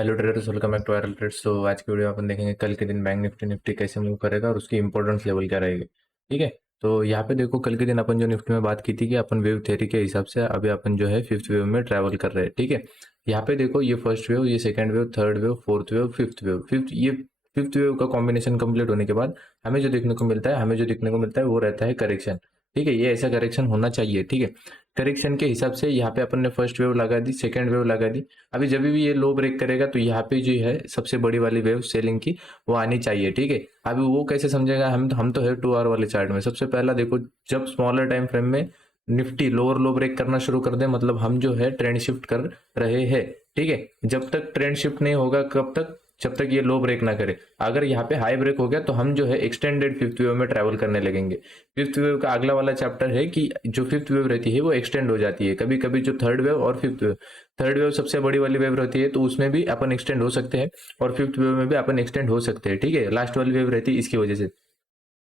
Hello traders, welcome back to viral trades. तो आज की वीडियो में अपन देखेंगे कल के दिन बैंक निफ्टी निफ्टी कैसे मूव करेगा और उसकी इंपॉर्टेंस लेवल क्या रहेगी। ठीक है, तो यहाँ पे देखो कल के दिन अपन जो निफ्टी में बात की थी कि अपन वेव थ्योरी के हिसाब से अभी अपन जो है फिफ्थ वेव में ट्रैवल कर रहे हैं। ठीक है, यहाँ पे देखो ये फर्स्ट वेव, ये second wave, third wave, fourth wave, fifth wave, fifth wave का कॉम्बिनेशन कंप्लीट होने के बाद हमें जो देखने को मिलता है वो रहता है करेक्शन। ठीक है, ये ऐसा करेक्शन होना चाहिए। ठीक है, करेक्शन के हिसाब से यहाँ पे अपन ने फर्स्ट वेव लगा दी, सेकंड वेव लगा दी। अभी जब भी ये लो ब्रेक करेगा तो यहाँ पे जो है सबसे बड़ी वाली वेव सेलिंग की वो आनी चाहिए। ठीक है, अभी वो कैसे समझेगा, हम तो है 2 आवर वाले चार्ट में। सबसे पहला देखो, जब स्मॉलर टाइम फ्रेम में निफ्टी लोअर लो ब्रेक करना शुरू कर दे, मतलब हम जो है ट्रेंड शिफ्ट कर रहे हैं। ठीक है, जब तक ट्रेंड शिफ्ट नहीं होगा, कब तक, जब तक ये लो ब्रेक ना करे। अगर यहाँ पे हाई ब्रेक हो गया तो हम जो है एक्सटेंडेड फिफ्थ वेव में ट्रैवल करने लगेंगे। फिफ्थ वेव का अगला वाला चैप्टर है कि जो फिफ्थ वेव रहती है वो एक्सटेंड हो जाती है। कभी कभी जो थर्ड वेव और फिफ्थ वेव, थर्ड वेव सबसे बड़ी वाली वेव रहती है तो उसमें भी अपन एक्सटेंड हो सकते हैं और फिफ्थ वेव में भी अपन एक्सटेंड हो सकते हैं। ठीक है, लास्ट वाली वेव रहती है इसकी वजह से।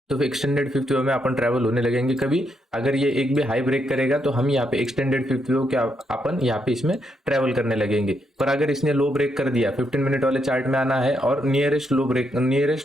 तो एक्सटेंडेड फिफ्थ वेव में अपन ट्रैवल होने लगेंगे। कभी अगर ये एक भी हाई ब्रेक करेगा तो हम यहाँ पे एक्सटेंडेड फिफ्थ वेव के अपन यहाँ पे इसमें ट्रैवल करने लगेंगे। पर अगर इसने लो ब्रेक कर दिया, 15 मिनट वाले चार्ट में आना है और नियरेस्ट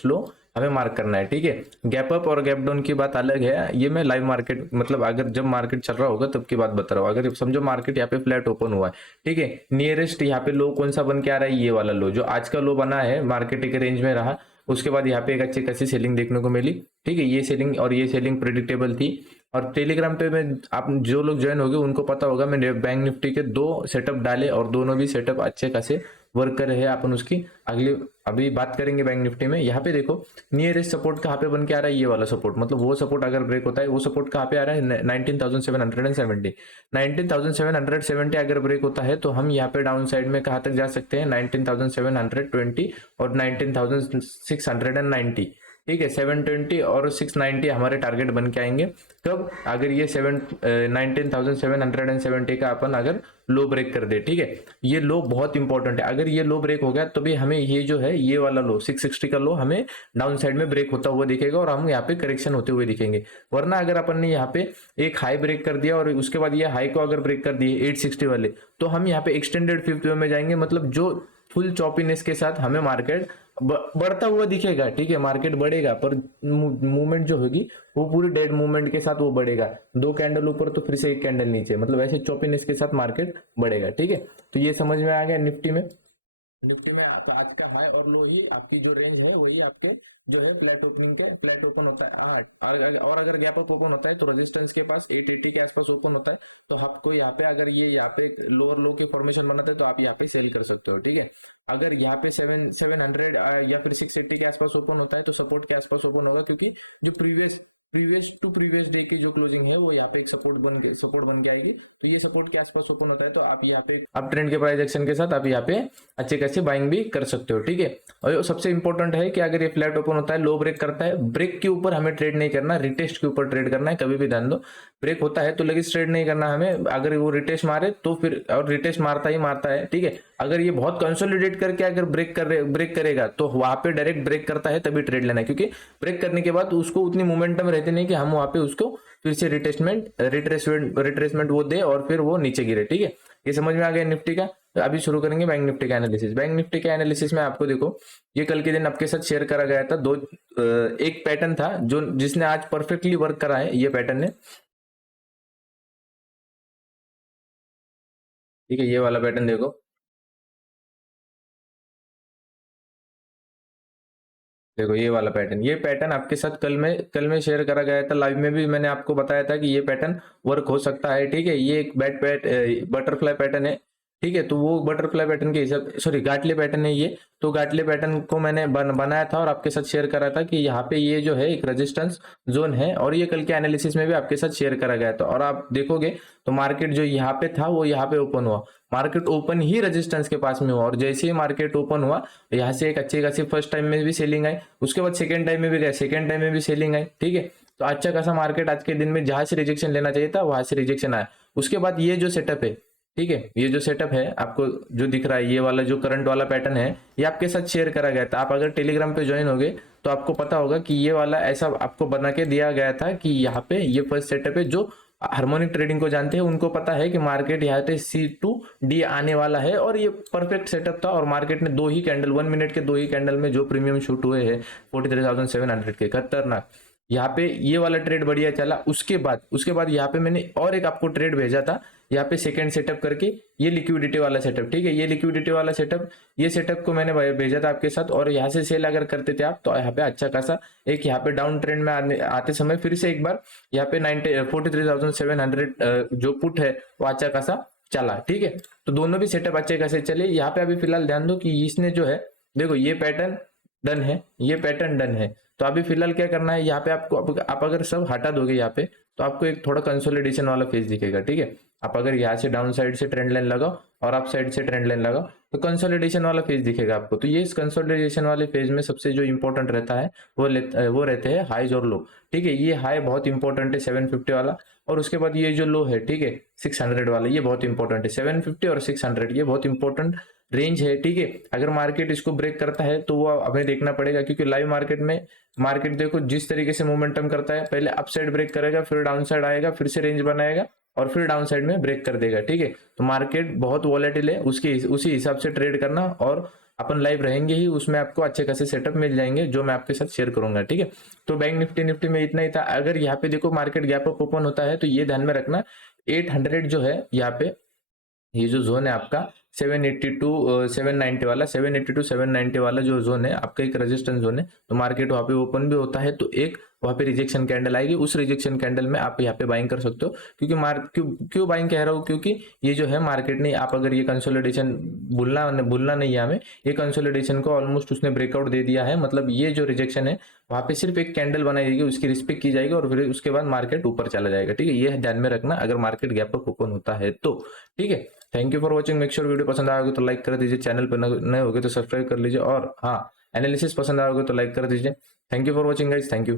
लो हमें मार्क करना है। ठीक है, गैप अप और गैप डाउन की बात अलग है, ये मैं लाइव मार्केट, मतलब अगर जब मार्केट चल रहा होगा तब की बात बता रहा हूँ। अगर समझो मार्केट यहाँ पे फ्लैट ओपन हुआ है, ठीक है, नियरेस्ट यहाँ पे लो कौन सा बन के आ रहा है, ये वाला लो जो आज का लो बना है, मार्केट एक रेंज में रहा, उसके बाद यहाँ पे एक अच्छी खासी सेलिंग देखने को मिली। ठीक है, ये सेलिंग प्रेडिक्टेबल थी। और टेलीग्राम पे मैं, आप जो लोग ज्वाइन हो गए उनको पता होगा, मैंने बैंक निफ्टी के 2 सेटअप डाले और दोनों भी सेटअप अच्छे खासे वर्क कर रहे हैं। अपन उसकी अगली अभी बात करेंगे बैंक निफ्टी में। यहाँ पे देखो नियरेस्ट सपोर्ट कहाँ पे बन के आ रहा है, ये वाला सपोर्ट, मतलब वो सपोर्ट अगर ब्रेक होता है, वो सपोर्ट कहाँ पे आ रहा है, 19,770। 19,770 अगर ब्रेक होता है तो हम यहाँ पे डाउन साइड में कहाँ तक जा सकते हैं, 19,720 और 19,690। ठीक है, 720 और 690 हमारे टारगेट बन के आएंगे। कब, अगर ये 19,770 का अपन अगर लो ब्रेक कर दे। ठीक है, ये लो बहुत इंपॉर्टेंट है। अगर ये लो ब्रेक हो गया तो भी हमें ये जो है ये वाला लो 660 का लो हमें डाउन साइड में ब्रेक होता हुआ दिखेगा और हम यहाँ पे करेक्शन होते हुए दिखेंगे। वरना अगर अपन ने यहाँ पे एक हाई ब्रेक कर दिया और उसके बाद ये हाई को अगर ब्रेक कर दिए 860 वाले, तो हम यहाँ पे एक्सटेंडेड फिफ्थ वे में जाएंगे, मतलब जो फुल चॉपीनेस के साथ हमें मार्केट बढ़ता हुआ दिखेगा। ठीक है, मार्केट बढ़ेगा पर मूवमेंट जो होगी वो पूरी डेड मूवमेंट के साथ वो बढ़ेगा। 2 कैंडल ऊपर तो फिर से 1 कैंडल नीचे, मतलब ऐसे चॉपीनेस के साथ मार्केट बढ़ेगा। ठीक है, तो ये समझ में आ गया। निफ्टी में आपका आज का हाई और लो ही आपकी जो रेंज है वही आपके जो है फ्लैट ओपनिंग के फ्लैट ओपन होता है। और अगर गैप अप ओपन होता है तो रेजिस्टेंस के पास 880 के आसपास ओपन होता है। तो आपको यहाँ पे अगर ये यहाँ पे लोअर लो की फॉर्मेशन बनाता है तो आप यहाँ पे सेल कर सकते हो। ठीक है, अगर यहाँ पे 700 या फिर 680 के आसपास ओपन होता है तो सपोर्ट के आसपास ओपन होगा, क्योंकि जो प्रीवियस डे की जो क्लोजिंग है वो यहाँ पे एक सपोर्ट बन के आएगी। तो ये सपोर्ट के आसपास ओपन होता है तो आप यहाँ पे अप ट्रेंड के प्राइस एक्शन के साथ आप यहाँ पे अच्छे खासे बाइंग भी कर सकते हो। ठीक है, और सबसे इंपॉर्टेंट है कि अगर ये फ्लैट ओपन होता है, लो ब्रेक करता है, ब्रेक के ऊपर हमें ट्रेड नहीं करना, रिटेस्ट के ऊपर ट्रेड करना है। कभी भी ध्यान दो, ब्रेक होता है तो लगे ट्रेड नहीं करना हमें। अगर वो रिटेस्ट मारे तो फिर, और रिटेस्ट मारता है। ठीक है, अगर ये बहुत कंसोलिडेट करके अगर ब्रेक करेगा तो वहां पे डायरेक्ट ब्रेक करता है तभी ट्रेड लेना है, क्योंकि ब्रेक करने के बाद उसको उतनी मोमेंटम रहती नहीं कि हम वहां पे उसको फिर से रिट्रेसमेंट वो दे और फिर वो नीचे गिरे। ठीक है, ये समझ में आ गया निफ्टी का। तो अभी शुरू करेंगे बैंक निफ्टी का एनालिसिस। बैंक निफ्टी का एनालिसिस में आपको देखो, ये कल के दिन आपके साथ शेयर करा गया था। एक पैटर्न था जो जिसने आज परफेक्टली वर्क करा है, ये पैटर्न ने। ठीक है, ये वाला पैटर्न देखो, ये वाला पैटर्न, ये पैटर्न आपके साथ कल में शेयर करा गया था। लाइव में भी मैंने आपको बताया था कि ये पैटर्न वर्क हो सकता है। ठीक है, ये एक बटरफ्लाई पैटर्न है। ठीक है, तो वो बटरफ्लाई पैटर्न के हिसाब, सॉरी गाटले पैटर्न है ये। तो गाटले पैटर्न को मैंने बनाया था और आपके साथ शेयर करा था कि यहाँ पे ये जो है एक रेजिस्टेंस जोन है, और ये कल के एनालिसिस में भी आपके साथ शेयर करा गया था। और आप देखोगे तो मार्केट जो यहाँ पे था वो यहाँ पे ओपन हुआ, मार्केट ओपन ही रेजिस्टेंस के पास में हुआ, और जैसे ही मार्केट ओपन हुआ यहाँ से एक अच्छी खासी फर्स्ट टाइम में भी सेलिंग आई, उसके बाद सेकंड टाइम में भी गए, सेकंड टाइम में भी सेलिंग आई। ठीक है, तो अच्छा खासा मार्केट आज के दिन में जहां से रिजेक्शन लेना चाहिए था वहां से रिजेक्शन आया। उसके बाद ये जो सेटअप है, ठीक है, ये जो सेटअप है आपको जो दिख रहा है, ये वाला जो करंट वाला पैटर्न है, ये आपके साथ शेयर करा गया था। आप अगर टेलीग्राम पे ज्वाइन होगे तो आपको पता होगा कि ये वाला ऐसा आपको बना के दिया गया था कि यहाँ पे ये फर्स्ट सेटअप है जो हार्मोनिक ट्रेडिंग को जानते हैं उनको पता है कि मार्केट यहाँ पे C to D आने वाला है, और ये परफेक्ट सेटअप था। और मार्केट ने 2 ही कैंडल, 1 मिनट के 2 ही कैंडल में जो प्रीमियम शूट हुए हैं 43,700 के, खतरनाक। यहाँ पे ये वाला ट्रेड बढ़िया चला। उसके बाद यहाँ पे मैंने और एक आपको ट्रेड भेजा था, यहाँ पे सेकंड सेटअप करके, ये लिक्विडिटी वाला सेटअप, ठीक है, ये लिक्विडिटी वाला सेटअप, ये सेटअप को मैंने भेजा था आपके साथ। और यहाँ से सेल अगर करते थे आप तो यहाँ पे अच्छा खासा एक यहाँ पे डाउन ट्रेंड में आते समय फिर से एक बार यहाँ पे 43,700 जो पुट है वो अच्छा खासा चला, ठीक है। तो दोनों भी सेटअप अच्छे खासे चले। यहाँ पे अभी फिलहाल ध्यान दो कि इसने जो है, देखो ये पैटर्न डन है, ये पैटर्न डन है। तो अभी फिलहाल क्या करना है, यहाँ पे आपको आप अगर सब हटा दोगे यहाँ पे, तो आपको एक थोड़ा कंसोलिडेशन वाला फेज दिखेगा, ठीक है। आप अगर यहाँ से डाउन साइड से ट्रेंड लाइन लगाओ और अप साइड से ट्रेंड लाइन लगाओ तो कंसोलिडेशन वाला फेज दिखेगा आपको। तो ये इस कंसोलिडेशन वाले फेज में सबसे जो इंपॉर्टेंट रहता है वो रहते हैं हाईज और लो, ठीक है। ये हाई बहुत इंपॉर्टेंट है 750 वाला, और उसके बाद ये जो लो है, ठीक है, 600 वाला, ये बहुत इंपॉर्टेंट है। 750 और 600 ये बहुत इंपॉर्टेंट रेंज है, ठीक है। अगर मार्केट इसको ब्रेक करता है तो वो हमें देखना पड़ेगा, क्योंकि लाइव मार्केट में मार्केट देखो जिस तरीके से मोमेंटम करता है, पहले अप साइड ब्रेक करेगा, फिर डाउन साइड आएगा, फिर से रेंज बनाएगा और फिर डाउन साइड में ब्रेक कर देगा, ठीक है। तो मार्केट बहुत वॉलेटिल है, उसी हिसाब से ट्रेड करना, और अपन लाइव रहेंगे ही, उसमें आपको अच्छे खासे सेटअप मिल जाएंगे जो मैं आपके साथ शेयर करूंगा, ठीक है। तो बैंक निफ्टी में इतना ही था। अगर यहाँ पे देखो मार्केट गैप अप ओपन होता है तो ये ध्यान में रखना 800 जो है यहाँ पे, ये जो जोन है आपका 790 वाला जो जोन है आपका, एक रेजिस्टेंस जोन है। तो मार्केट वहां पे ओपन भी होता है तो एक वहां पे रिजेक्शन कैंडल आएगी, उस रिजेक्शन कैंडल में आप यहाँ पे बाइंग कर सकते हो। क्योंकि क्यों बाइंग कह रहा हूँ, क्योंकि ये जो है मार्केट ने, आप अगर ये कंसोलिडेशन भूलना नहीं है हमें, ये कंसोलिडेशन को ऑलमोस्ट उसने ब्रेकआउट दे दिया है। मतलब ये जो रिजेक्शन है वहां पे सिर्फ एक कैंडल बनाई जाएगी, उसकी रिस्पेक्ट की जाएगी और फिर उसके बाद मार्केट ऊपर चला जाएगा, ठीक है। ये ध्यान में रखना अगर मार्केट गैप अप ओपन होता है तो, ठीक है। Thank you for watching. Make sure video पसंद आएगा तो लाइक कर दीजिए, चैनल पर नए होगे तो सब्सक्राइब कर लीजिए, और हाँ, एनालिसिस पसंद आएगा तो लाइक कर दीजिए। Thank you for watching guys, thank you.